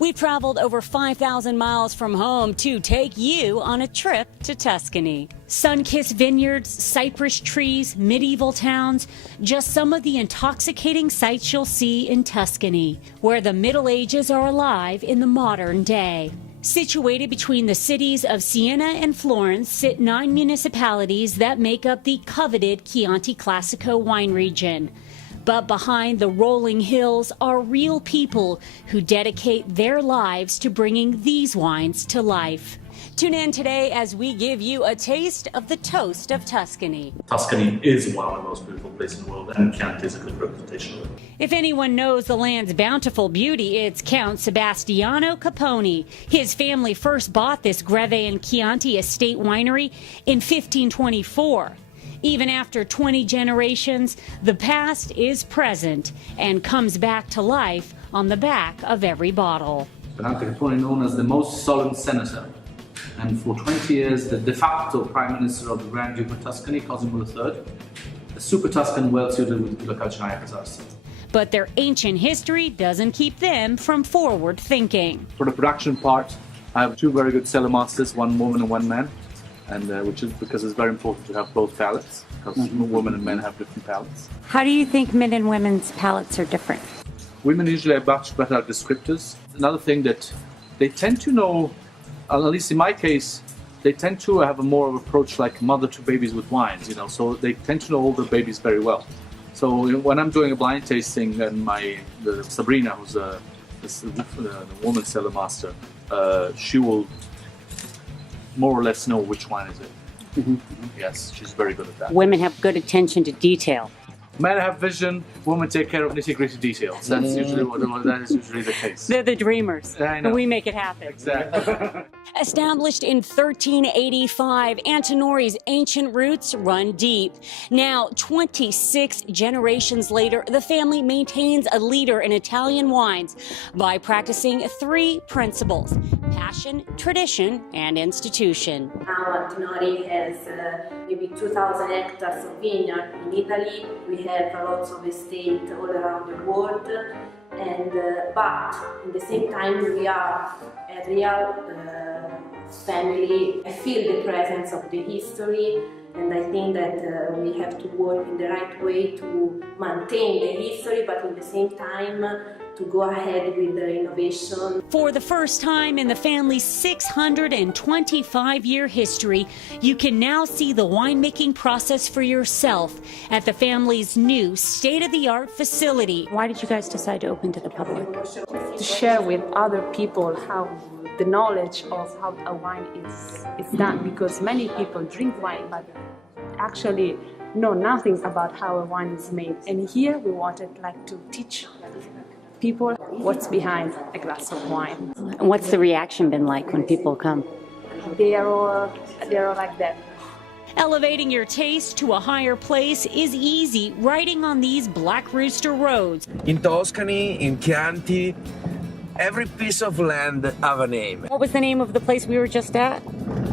We've traveled over 5,000 miles from home to take you on a trip to Tuscany. Sun-kissed vineyards, cypress trees, medieval towns, just some of the intoxicating sights you'll see in Tuscany, where the Middle Ages are alive in the modern day. Situated between the cities of Siena and Florence sit 9 municipalities that make up the coveted Chianti Classico wine region. But behind the rolling hills are real people who dedicate their lives to bringing these wines to life. Tune in today as we give you a taste of the toast of Tuscany. Tuscany is one of the most beautiful places in the world, and Chianti is a good representation of it. If anyone knows the land's bountiful beauty, it's Count Sebastiano Caponi. His family first bought this Greve and Chianti estate winery in 1524. Even after 20 generations, the past is present and comes back to life on the back of every bottle. Count Caponi, known as the most solemn senator, and for 20 years the de facto Prime Minister of the Grand Duke of Tuscany, Cosimo III, a super Tuscan well suited with la Calcinaia Casarsa. But their ancient history doesn't keep them from forward thinking. For the production part, I have two very good cellar masters, one woman and one man, and which is because it's very important to have both palates, because women and men have different palates. How do you think men and women's palates are different? Women usually are much better at descriptors. Another thing that they tend to know, at least in my case, they tend to have a more of approach like mother to babies with wines, so they tend to know all the babies very well. So when I'm doing a blind tasting, and Sabrina, who's the woman cellar master, she will more or less know which wine is it. Yes, she's very good at that. Women have good attention to detail. Men have vision, women take care of nitty-gritty details. That's usually that is usually the case. They're the dreamers. I know. We make it happen. Exactly. Established in 1385, Antinori's ancient roots run deep. Now, 26 generations later, the family maintains a leader in Italian wines by practicing 3 principles: passion, tradition, and institution. Now Antinori has maybe 2,000 hectares of vineyard in Italy. We have lots of estate all around the world, and but at the same time we are a real family. I feel the presence of the history, and I think that we have to work in the right way to maintain the history, but at the same time to go ahead with the innovation. For the first time in the family's 625-year history, you can now see the winemaking process for yourself at the family's new state-of-the-art facility. Why did you guys decide to open to the public? To share with other people how the knowledge of how a wine is done, because many people drink wine but actually know nothing about how a wine is made. And here we wanted to teach people what's behind a glass of wine. And what's the reaction been like when people come? They are all like that. Elevating your taste to a higher place is easy riding on these Black Rooster roads. In Tuscany, in Chianti, every piece of land have a name. What was the name of the place we were just at?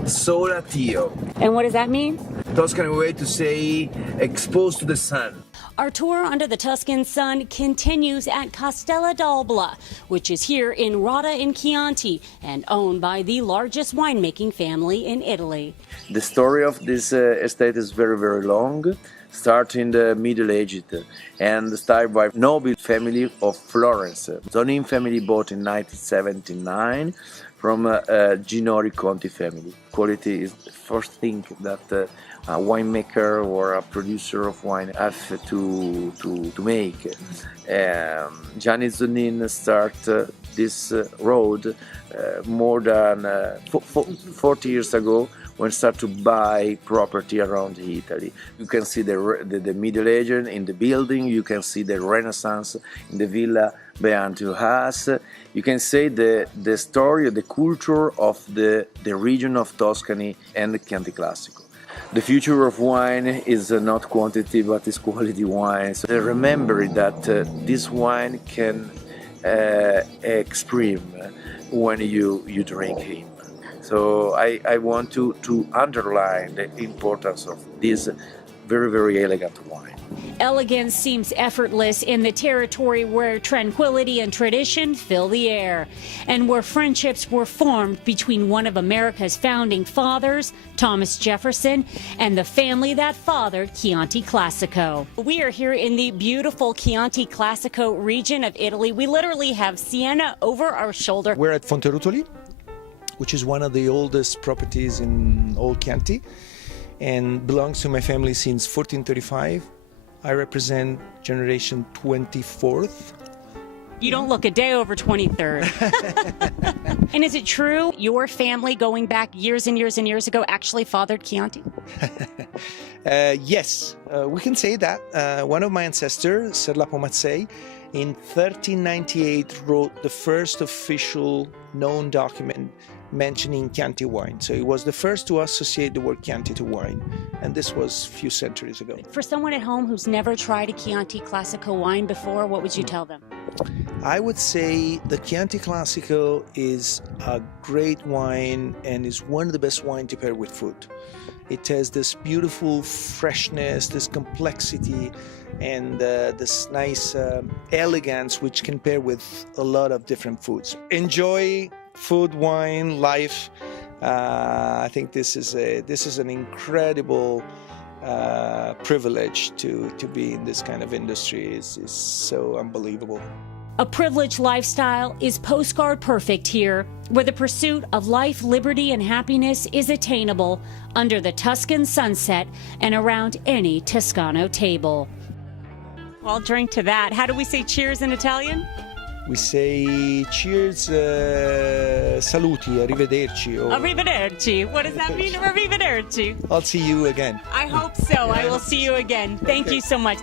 Solatio. And what does that mean? Tuscan way to say exposed to the sun. Our tour under the Tuscan sun continues at Castella d'Alba, which is here in Rota in Chianti and owned by the largest winemaking family in Italy. The story of this estate is very, very long, starting in the Middle Ages and started by noble family of Florence. Zonin family bought in 1979 from Ginori Conti family. Quality is the first thing that a winemaker or a producer of wine have to make. Gianni Zonin started this road more than 40 years ago, when start to buy property around Italy. You can see the Middle Ages in the building, you can see the Renaissance in the villa behind us. You can say the story, the culture of the region of Tuscany and the Chianti Classico. The future of wine is not quantity, but is quality wine. So remember that this wine can express when you drink him. So I want to underline the importance of this very, very elegant wine. Elegance seems effortless in the territory where tranquility and tradition fill the air, and where friendships were formed between one of America's founding fathers, Thomas Jefferson, and the family that fathered Chianti Classico. We are here in the beautiful Chianti Classico region of Italy. We literally have Siena over our shoulder. We're at Fonterutoli, which is one of the oldest properties in Old Chianti and belongs to my family since 1435. I represent generation 24th. You don't look a day over 23rd. And is it true your family, going back years and years and years ago, actually fathered Chianti? Yes, we can say that. One of my ancestors, Ser Lapo Mazzei, in 1398 wrote the first official known document mentioning Chianti wine. So he was the first to associate the word Chianti to wine, and this was a few centuries ago. For someone at home who's never tried a Chianti Classico wine before, what would you tell them? I would say the Chianti Classico is a great wine and is one of the best wines to pair with food. It has this beautiful freshness, this complexity, and this nice elegance which can pair with a lot of different foods. Enjoy food, wine, life. I think this is an incredible privilege to be in this kind of industry. Is so unbelievable. A privileged lifestyle is postcard perfect here, where the pursuit of life, liberty, and happiness is attainable under the Tuscan sunset and around any Toscano table. Well, drink to that. How do we say cheers in Italian? We say cheers, saluti, arrivederci. Or... Arrivederci. What does that mean? Arrivederci. I'll see you again. I hope so. I will see you again. Thank you so much.